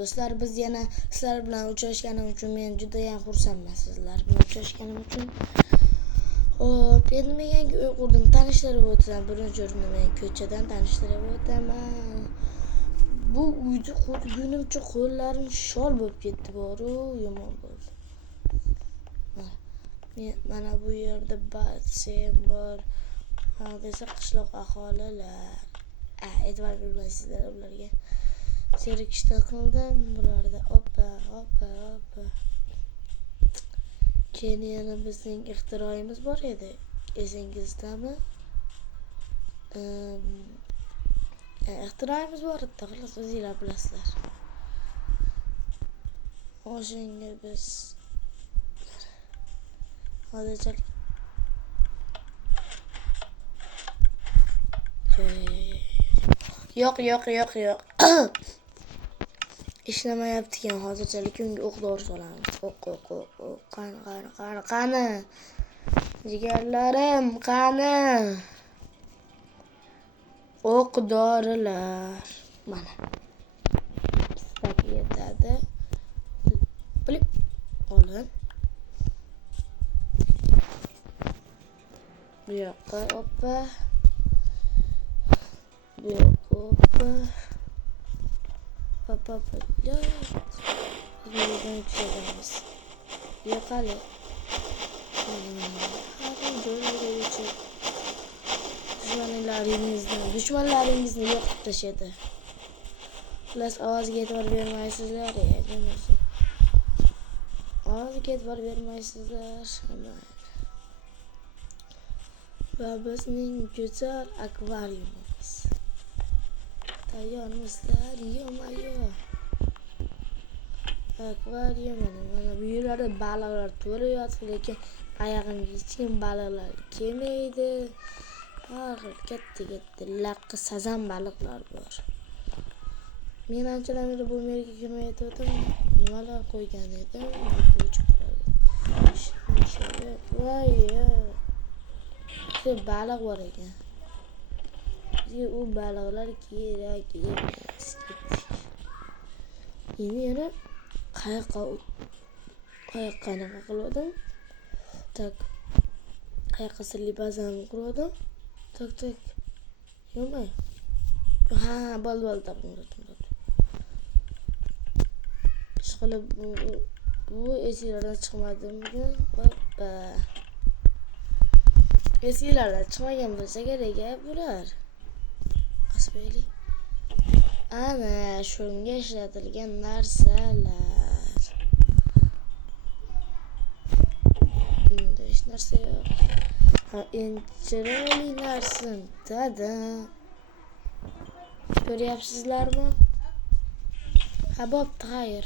Do'stlar, biz yana sizlar bilan uchrashganim uchun men juda ham xursandman. Sizlar bilan uchrashganim uchun. Hop, endi men yangi uy qurdim. Tanishtirib o'taman. Birinchi o'rinda men ko'chadan tanishtirib o'taman. Bu uyni qurgunimcha qo'llarim shol bo'lib ketdi, boru yomon bo'ldi. Mana bu yerda basseyn bor. Desa qishloq aholilar. E'tibor bermaysizlar ularga. Zerikishdan qildim bularda. Oppa. Keyin yana bizning ixtiroyimiz bor edi. Esingizdami? Ixtiroyimiz bor edi, xolos o'zingizlar bilasizlar. O'shanga biz hozirchalik yo'q. Ishlamayapti ekan hozirchalik. Unga o'q dori solamiz. O'q. Qani. Jigarlarim, qani. O'q dorilar. Mana. Istak yetadi. Bilib olin. Bu yoqqa oppa. Bu yoqqa oppa. Papa. Buradan tushamiz. Yo'qali. Dushmanlaringizni yo'qib tashladi. Xullas, ovoziga e'tibor bermaysizlar. Ovoziga e'tibor bermaysizlar. Va bizning go'zal akvariumimiz. Tayyormisiz? Yo'q. Akvarium mana bu yerlarda baliqlar to'la yotib, lekin oyog'imga hech kim baliqlar kelmaydi. Katta laqqa sazan baliqlar bor. Men anchadan beri bu yerga kirmay turdim. Nimalar qo'ygan edim? Voy. Baliq bor ekan. Bizga u baliqlar kerak emas. Endi yana qayoqqa qildim? Tak. Qayoqqa sirli bazani qurdim? Tak. Yo'qmi? Ha, bo'ldi, topdim. Ishqilib bu esinglardan chiqmadimi? Hoppa. Esinglardan chiqmagan bo'lsa kerak bular. Asbayli. Ana shunga ishlatilgan narsalar. Bunda hech narsa yo'q. Chiroyli narsa. Tada. Ko'ryapsizlarmi? Bo'pti, xayr.